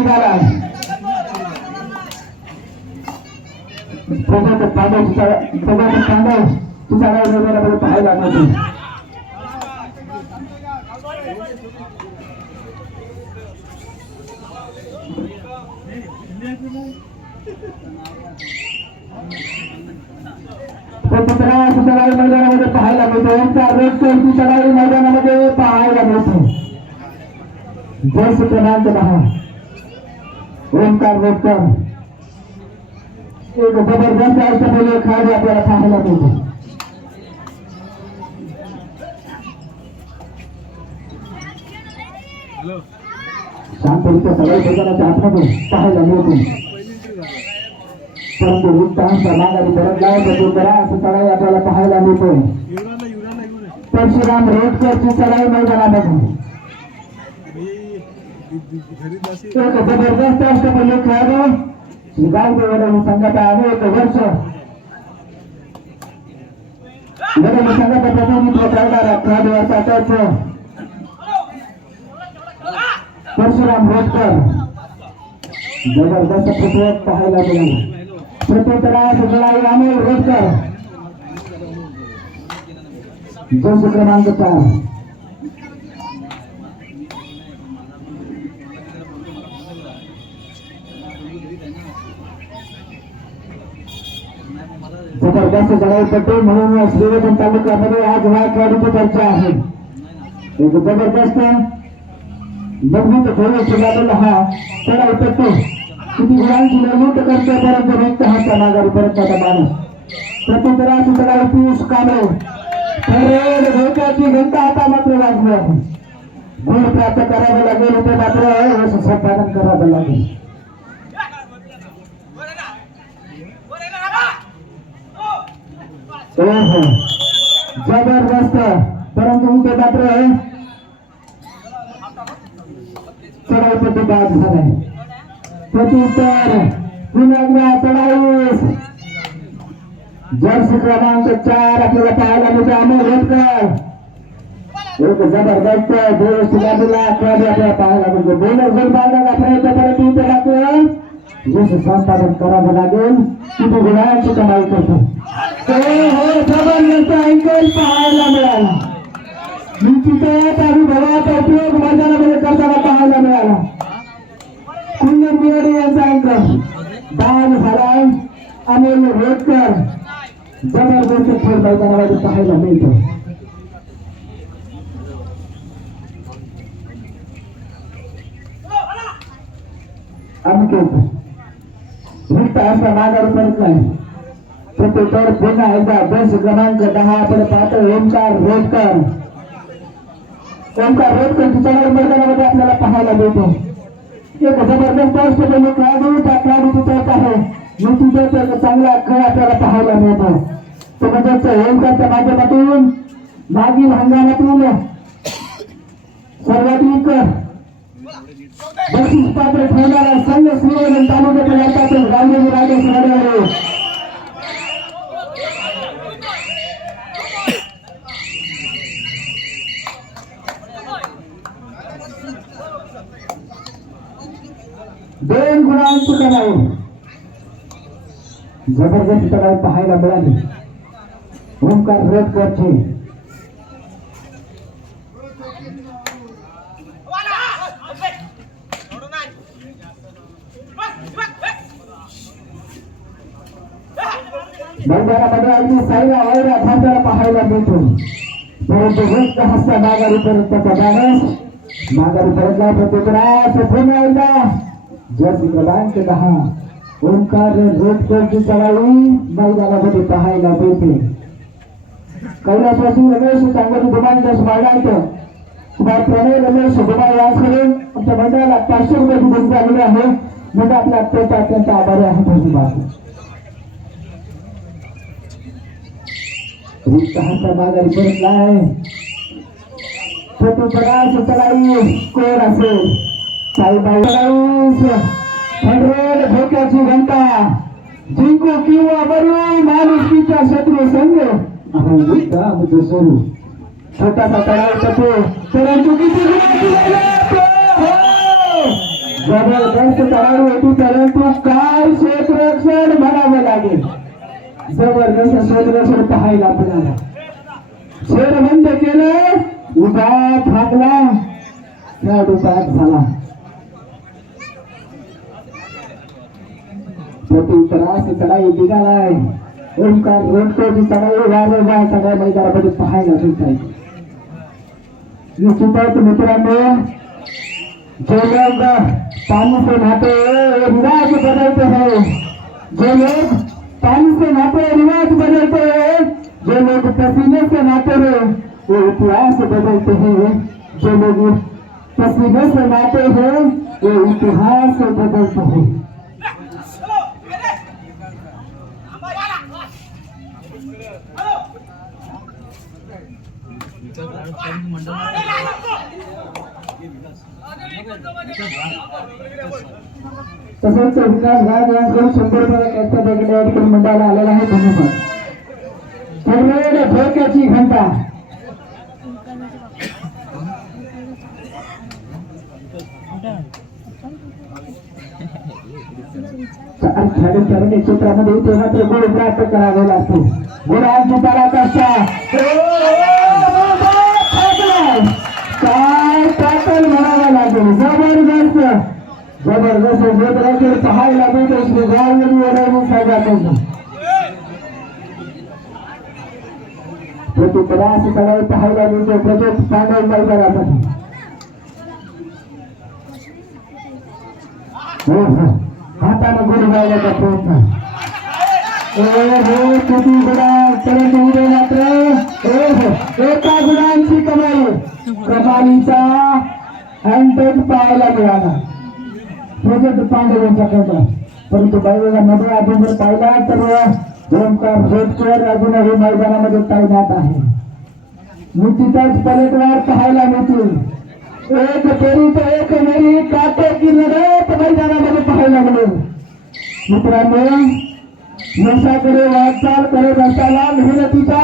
निघाला प्रजापती पांडव तुझा गाव मैदानामध्ये पाहायला मिळतो. मैदानामध्ये पाहायला मिळतो. मैदानामध्ये पाहायला मिळतो. जर्सी क्रमांक 10 ओंकार रोडकर एक जबरदस्त अर्थपूर्ण खेळाडू आपल्याला पाहायला मिळतो. शांतरित्या सगळ्या मैदानाच्या आतमध्ये पाहायला मिळतो. परंतु वृत्तांचा माघारी परतला तो करा असं चढाई आपल्याला पाहायला मिळतो. परशुराम रोडकरची चढाई मैदानामध्ये एक जबरदस्त अष्टपैलू खेळाडू गावदेवाला संघात अनेक वर्ष संघाचं प्रतिनिधित्व करणारा खेळाडू अर्थातच परशुराम रोडकर जबरदस्त प्रतिरोध पाहायला मिळाला. प्रत्युत्तरात लढाई अमोल रोडकर जर्सी क्रमांक 4 जबरदस्त चढाईपट्टी म्हणून श्रीवर्धन तालुक्यामध्ये आज ह्या खेळाडूची चर्चा आहे. एक जबरदस्त मजबूत खेळाडू लागलेला हा चढाईपट्टी किती गुणांची लूट करतो परंतु व्यक्त हाच्या माघारी परत माणूस प्रत्युत्तराची चढाई पियुष कांबळे धोक्याची घंटा आता मात्र वाजली आहे. गुण प्राप्त करावं लागेल ते मात्र यश संपादन करावं लागेल. जबरदस्त परंतु ते मात्र चढाईपट्टी बाद झालाय. प्रत्युत्तर पुन्हा चढाईस जर्सी क्रमांक 4 आपल्याला पाहायला मिळते. अमोल रोडकर एक जबरदस्त बाजूला खेळाडू आपल्याला पाहायला मिळतो. बोनस गोल बांधण्याचा प्रयत्न परंतु इथे मात्र यश संपादन करावं लागेल. किती गुणांची कमाई करतो. जबरदस्त अँकल पाहायला मिळाला. निश्चितच अनुभवाचा उपयोग मैदानामध्ये करताना पाहायला मिळाला. कुंदन बिहारी यांचा अँकल बाद झाला. अमोल रोडकर जबरदस्त खेळ मैदानामध्ये पाहायला मिळतो. माघारी परतलाय. प्रत्युत्तर पुन्हा एकदा जर्सी क्रमांक 10 आपण पाहतो. ओंकार रोडकर चढाई मैदानामध्ये आपल्याला पाहायला मिळतो. एक जबरदस्त अष्टपैलू खेळाडू त्या खेळाडूची चर्च आहे. निश्चितच एक चांगला खेळ आपल्याला पाहायला मिळतो. तो म्हणजेच ओंकारच्या माध्यमातून मागील हंगामातून सर्वाधिक बक्षीस पात्र ठरणारा संघ श्रीवर्धन तालुक्याच्या गटातील राजेंद्र राजे सोडवले. दोन गुणांची कमाई जबरदस्त चढाई पाहायला मिळाली. ओंकार रोडकरची मैदानामध्ये अगदी साईला वैरा थांबायला पाहायला मिळतो. परंतु व्यक्त हस्ता माघारी परत माघारी परतला. प्रत्युत्तरास पुन्हा एकदा जर्सी क्रमांक 10 ओंकार रोडकरची चढाई मैदानामध्ये पाहायला मिळते. कैलासवासी रमेश सांगली दुमानच्या स्मारकात कुमार प्रणय रमेश दुमार यासकडून आमच्या मंडळाला 500 रुपयाची देणगी आलेली आहे. म्हणजे आपल्या अत्यंत आभारी आहे. माघारी परतलाय. प्रत्युत्तरास चढाई कोण असेल. साईबाई धोक्याची घंटा जिंकू किंवा मरू माणुसकीचा शत्रू संघ सुरू छोटासा तळाव टपो परंतु किती जबरदस्त चढाई होती परंतु काय क्षेत्ररक्षण म्हणावं लागेल. जबरदस्त क्षेत्ररक्षण पाहायला आपल्याला. शेर बंद केलं, उभा थांबला, खेळाडू बाद झाला. त्रास चढाई निघालाय. ओंकार रोडकोची चढाई वारंवार सगळ्या मैदानामध्ये पाहायला मिळत आहे. निश्चितच मित्रांनो, जो लोग पानी से नहाते रिवाज बदलते हैं, जो लोग पानी से नहाते रिवाज बदलते हैं, जो लोग पसीने से नहाते हैं वो इतिहास बदलते हैं, जो लोग पसीने से नहाते हैं वो इतिहास बदलते हैं. तसंच विकास घाट यांकडून 100 रुपये कॅशचा पॅकेट ऍड करून मंडळाला आलेला आहे. धन्यवाद. धोक्याची घंटा खेळाडू क्षेत्रामध्ये ते मात्र गोल प्राप्त करावे लागतो. गोळा जिंकायला कसा काय टॅकल म्हणावा लागेल. जबरदस्त जबरदस्त क्षेत्राकडे पाहायला मिळते. श्री गावडी साहेबांकडून प्रत्येक सगळ्या पाहायला मिळते. प्रत्येक पांडव मैदानामध्ये हाताने गोल गावण्याचा प्रयत्न. किती गुणा परंतु उद्या मात्र एका गुणांची कमालीचा हँडटच पाहायला मिळाला. प्रोजेक्ट पांडव यांच्याकडे. परंतु मध्ये आपण जर पाहिला तर ओंकार रोडकर अजूनही मैदानामध्ये तैनात आहे. निश्चितच पलटवार पाहायला मिळतील. एक फेरी तो एक मेरी काटे की लढत मैदानामध्ये पाहायला मिळेल. मित्रांनो, यशाकडे वाटचाल करत असताना मेहनतीच्या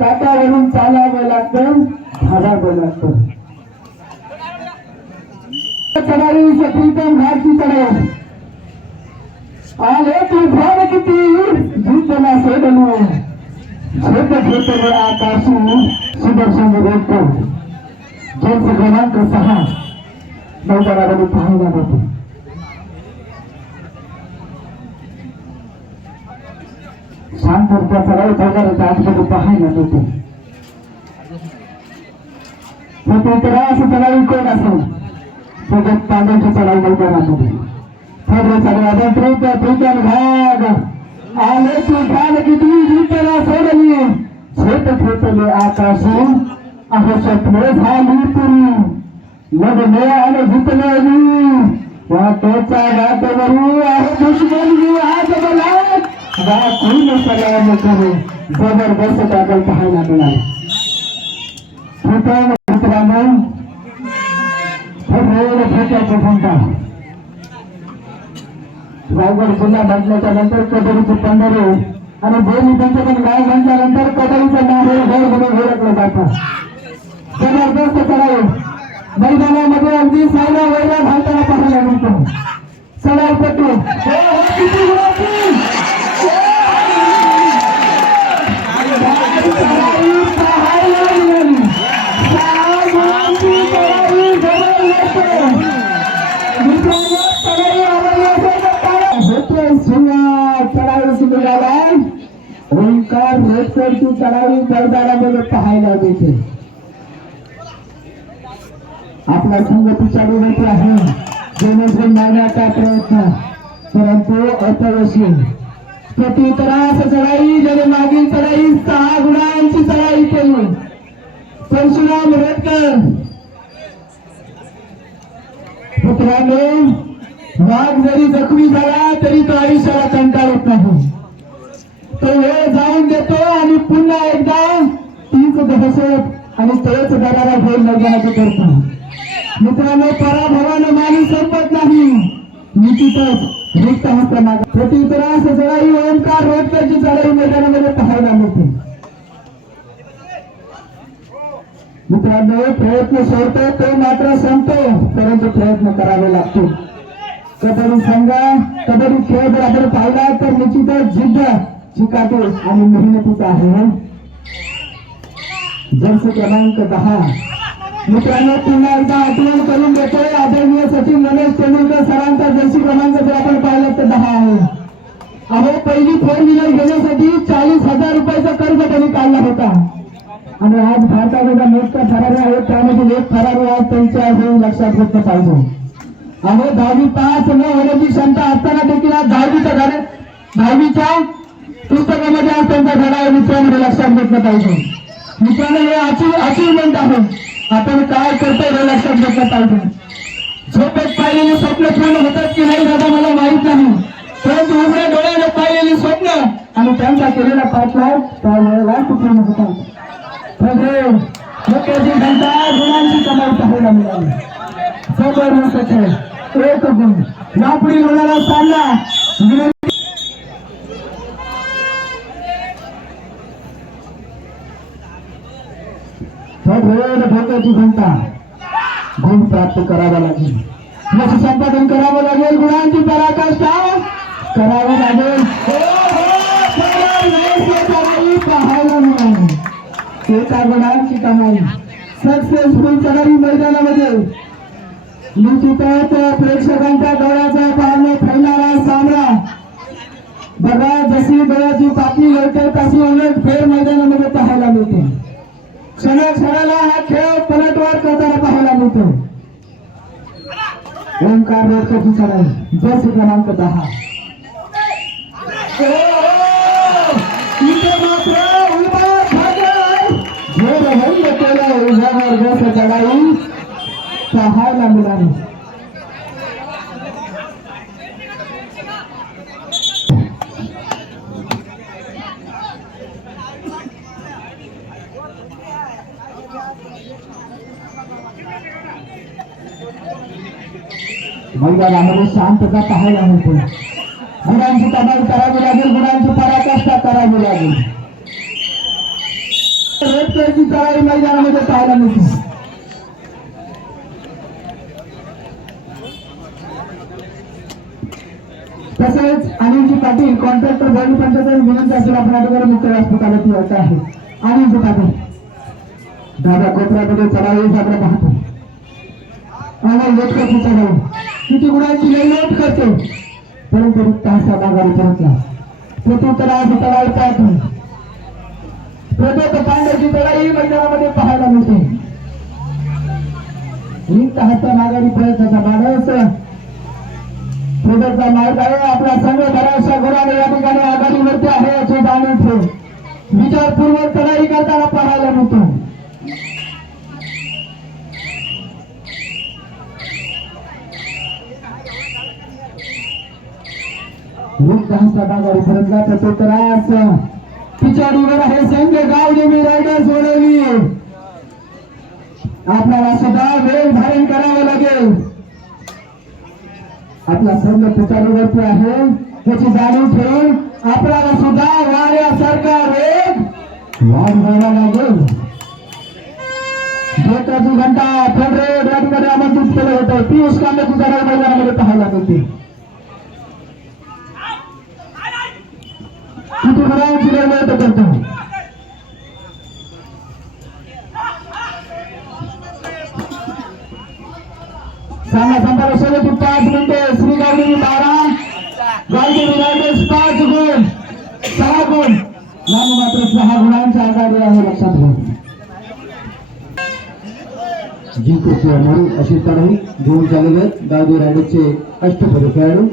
काटावरून चालावं लागतं, धावावं लागतं. चढाई प्रीतम घाटची चढाई आले तू भाव किती जिंकला सोडलो झेप घेतले आकाशी सुदर्शन रोडकर. जन्म क्रमांक 6 मैदानामध्ये पाहायला मिळतो. शांतरच्या चढाई मैदानाच्या आतमध्ये पाहायला मिळते. प्रत्येक चढाई कोण असेल प्रगत पांड्याच्या चढाई मैदानामध्ये प्रीतम भाग आले तू भाग किती जिंकला सोडली झेप घेतले आकाशी अहो स्वप्ने झाली पुरी लग्ने आले जिंकले वाटेच्या वाटेवरू आहे दुश्मनी आज मला दाखवून सगळ्यांना करू. जबरदस्त टॅकल पाहायला मिळाले. मित्रांनो, फेकायची घंटा रायगड जिल्हा म्हटल्याच्या नंतर कटोरीचे पंढरे आणि दोन्ही त्यांच्याकडे गाव म्हटल्यानंतर कटोरीचं नाव हे घर म्हणून ओळखलं जातं. जबरदस्त चढाई मैदानामध्ये अगदी सायला वैरा घालताना पाहायला मिळतो. चढाईपट्टू ओंकार रोडकरची चढाई मैदानामध्ये पाहायला मिळते. आपला संघ पिछाडी येथे आहे. जेणेकरून मारण्याचा प्रयत्न परंतु अपयशी. प्रत्युत्तरास चढाई ज्याने मागील चढाई 6 गुणांची चढाई केली. परशुराम रोडकर. मित्रांनो, वाघ जरी जखमी झाला तरी तो आयुष्याला कंटाळत नाही. तो वेळ जाऊन देतो आणि पुन्हा एकदा तीच दहशत आणि तोच दरारा घेऊन मैदानात करतो. मित्रांनो, पराभवानं माणूस संपत नाही. निश्चितच रिक्त हस्ताना प्रत्युत्तरास चढाई ओंकार रोडकरची चढाई मैदानामध्ये पाहायला मिळते. मित्रांनो, प्रयत्न सोडतो तो मात्र संपतो, परंतु प्रयत्न करावे लागतो. कबड्डी संघ कबड्डी खेळ जर आपण पाहिला तर निश्चितच जिद्द चिकाटी आणि मेहनतीचा आहे. जर्सी क्रमांक 10 मित्रांनो पुन्हा एकदा आठवण करून देतोय आदरणीय सचिव मनोज तेंडुलकर सरांचा जर्सी क्रमांक जर आपण पाहिला तर 10 आहे. अहो पहिली 4 व्हीलर घेण्यासाठी 40,000 रुपयाचा कर्ज त्यांनी काढला होता आणि आज भारतामध्ये मोठा फरारी आहे त्यामध्ये एक फरारी आहे त्यांच्या हे लक्षात घेतलं पाहिजे. अहो 10वी पास न होण्याची क्षमता असताना देखील आज 10वीच्या पुस्तकामध्ये आज त्यांचा धडा आहे मित्रांमध्ये लक्षात घेतलं पाहिजे. मित्रांनो हे अचीवमेंट आहे. आपण काय करतोय हे लक्षात घेतलं पाहिजे. झोपेत पाहिलेली स्वप्न पूर्ण होतात की नाही दादा मला माहित नाही परंतु उघड्या डोळ्याने पाहिलेली स्वप्न आणि त्यांचा केलेला पाठलाग त्या वेळेला पूर्ण होतात. गुणांची कमाई पाहायला मिळाली. जबरदस्त खेळ एक गुण यापुढील होणारा सामना भोकाची घंटा गुण प्राप्त करावा लागेल. याचं संपादन करावं लागेल. गुणांची पराकाष्ठा करावं लागेल. पाहायला मिळाली एका गुणांची कमाई सक्सेसफुल चढाई मैदानामध्ये निश्चितच प्रेक्षकांच्या डोळ्याचा पाहणे फैलणारा सामना बघा. जशी डोळ्याची पापणी लवकर तशी उलट फेर मैदानामध्ये पाहायला मिळते. क्षणाला हा खेळ पलटवार करताना पाहायला मिळतो. ओंकार रोडकरची चढाई जर्सी क्रमांक 10 इथे मात्र चढाई पाहायला मिळाली. मैदानामध्ये शांतता पाहायला मिळते. गुणांची कमाई करावी लागेल. गुणांची पराकाष्ठा करावी लागेल. रेडकरची चढाई मैदानामध्ये पाहायला मिळते. तसेच अनिलजी पाटील कॉन्ट्रॅक्टर बॉडी पंचायत विनंती असेल आपण अधिकारी मुख्य व्यासपीठाला यायचं आहे. अनिलजी पाटील दादा कोपऱ्यामध्ये चढाई आपण पाहतो. आणि लेटकरची चढाई किती गुणांची लई लोट करते परंतु तासा माघारी परतला. प्रत्युत्तरास चढाई पाहतो. प्रदत्त पांड्याची चढाई मैदानामध्ये पाहायला मिळते. रिक्त हस्ता माघारी प्रयत्नाचा माणूस प्रदत्त मार्ग आहे. आपला संघ बऱ्याचशा गुणाने या ठिकाणी आघाडीवरती आहे याची जाणीव ठेव विचारपूर्वक चढाई करताना पाहायला मिळतो. प्रत्युत्तरास पिछाडीवर आहे संघ गावदेवी रायडर्स वडवली. आपल्याला सुद्धा वेळ धारण करावं लागेल. आपला संघ पिछाडीवरती आहे याची जाणीव ठेवून आपल्याला सुद्धा वाऱ्यासारखा वेग वाढवावा लागेल. भोकाची घंटा फेडरेट या ठिकाणी आमंत्रित केलं होतं. पियुष कांबळेची चढाई मैदानामध्ये पाहायला मिळते. किती गुणांची निर्मिती करतो. सामना संपाला शेवटी 5 मिनिटे. श्री गावदेवी 12 गावदेवी रायडर्स 5 गुण 6 गुण नाम मात्र 6 गुणांच्या आघाडी आहे लक्षात घ्या. जिंकू किंवा मरू अशी चढाई घेऊन चाललेले गावदेवी रायडर्सचे अष्टपदी खेळाडू.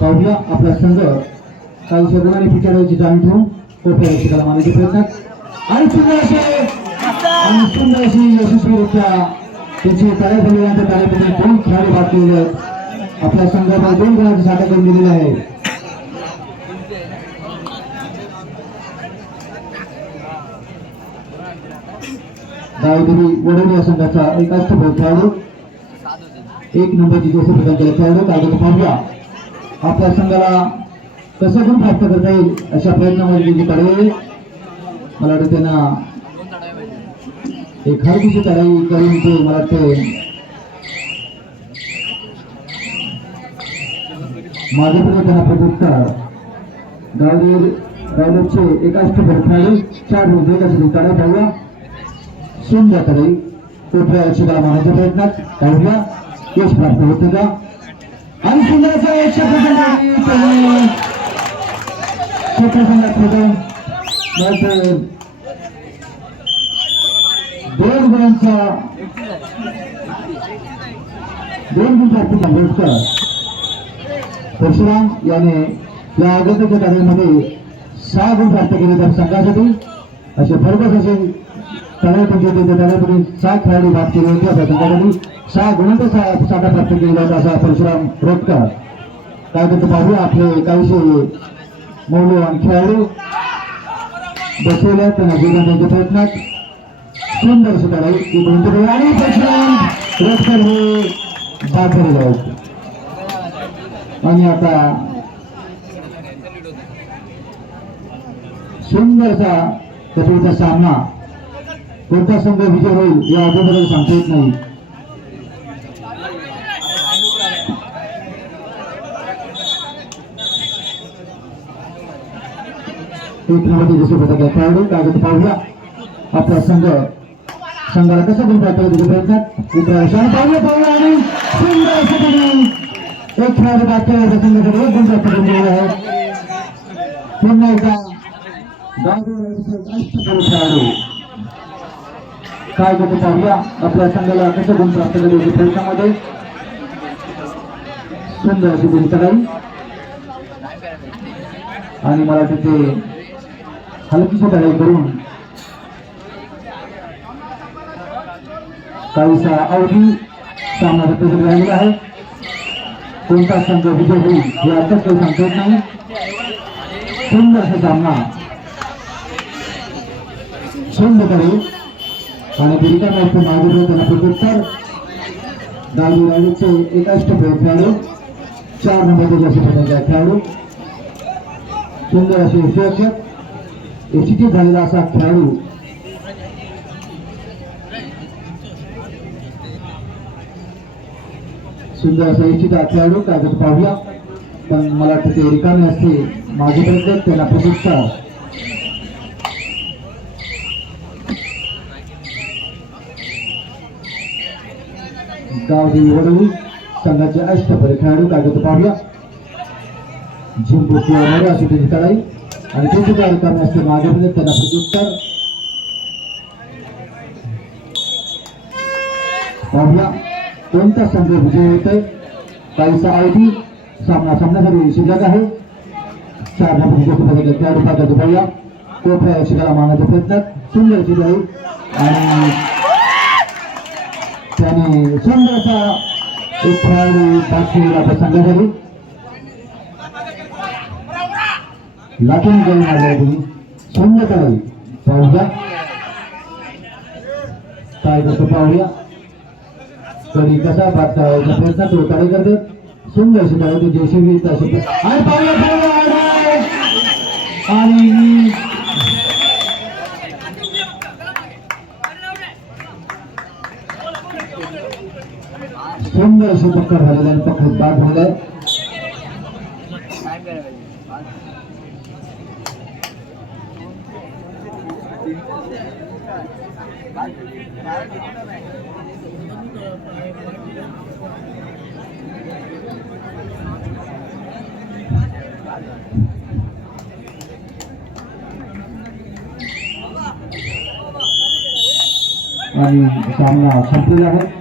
पाहूया आपला संघ काही सगळ्यांनी पिछाडीची जाण ठेवून कोपऱ्या शिकायला मानायचे प्रयत्न आणि सुंदर अशी यशस्वीरित्या त्याची तयार झाल्यानंतर त्यापैकी 2 खेळाडू बाद केलेले आहेत. आपल्या संघाला 2 गुणांची साठा करून दिलेली आहे. गावदेवी वडवली या संघाचा एक अष्टपदी खेळाडू 1 नंबरची जर्सी प्रदान खेळाडू कागद पाहूया. आपल्या संघाला कसं पण प्राप्त करता येईल अशा प्रयत्नामध्ये पडेल. मला वाटतं त्यांना एक हरकीची चढाई करून ते मला वाटते माझ्याकडे त्यांना प्रपुरस्कार गावदेवचे एकाच खेळाडू 4 मध्ये एकाच काढा पाहूया सुंदर तरी कोठ्या शिकायला मारण्याच्या प्रयत्नात पाहूया यश प्राप्त होते का आणि सुंदरचा 100% क्षेत्र संघात होतं दोन गुणांचा पुरस्कार परशुराम याने या अगोदरच्या कार्यामध्ये 6 गुण प्राप्त केले तर संघासाठी असे भरघोस असे तळ्यामध्ये 6 खेळाडू भाग केले होते अशा संघासाठी 6 गुणांचा साठा प्राप्त केलेला होता असा परशुराम रोटकर काय करतो पाहूया आपले काहीशे मौल्यवान खेळाडू बसवल्या त्यांना जिंकण्याच्या प्रयत्नात सुंदर सुधाराई की कोणते आणि परशुराम रोटकर हे बाद झालेले आहेत आणि आता सुंदरसा कपिलचा सामना कोणता संघ विजय होईल या अगोदर सांगता येत नाही एक नंबरचे जसे पदक खेळाडू कागद पाहूया आपला संघाला कसा गुण प्राप्त होतो प्रयत्नात पाहूया आणि सुंदर एक खेळाडू बाकी संघासाठी 1 गुण प्राप्त करून दिलेला आहे पुन्हा एकदा खेळाडू काय करतो पाहूया आपल्या संघाला कसं गुण प्राप्त केले प्रयत्नामध्ये सुंदर अशी गुण करावी आणि मला तिथे हलकीशी लढाई करून काहीसा अवधी सामना राहिलेला आहे कोणता संघ विजय होईल हे आताच काही सांगता येत नाही सुंदर असा सामना सुंदर करेल आणि बिरिका मॅचचे मागे त्यांना प्रत्युत्तर गावी रायडूचे एकाच खेळाडू 4 नंबरचे जास्त पदाचा खेळाडू सुंदर असे यशस्वी यशस्वी झालेला असा खेळाडू सुंदर असा यशस्वी खेळाडू काय पाहूया पण मला तिथे रिकामे असते माझ्यापर्यंत त्यांना प्रत्युत्तर गावदेवी वडवली संघाचे अष्टपरी खेळाडू कागद पाहूया जिंकू किंवा मरे अशी त्यांची लढाई आणि त्यांचे कार्य करण्याचे मागे त्यांना प्रत्युत्तर पाहूया कोणता संघ विजय होतोय काहीसा अवधी सामन्यासाठी शिल्लक आहे 4 नंबर खेळाडू कागद पाहूया कोठ्या शिकायला मारण्याच्या प्रयत्नात सुंदर शिलाई आणि त्याने सुंदरसा एक खेळाडू पाचवीला संघासाठी लाटून गेम मारला तुम्ही सुंदर करावी पाहूया काय करतो पाहूया कधी कसा बात करायचा प्रयत्न तो काय करते सुंदर शिकायला जयश्री आणि पाहूया आणि सुंदर असे पक्कर झालेला आणि पक्कर बाद झालाय आणि सामना संपलेला आहे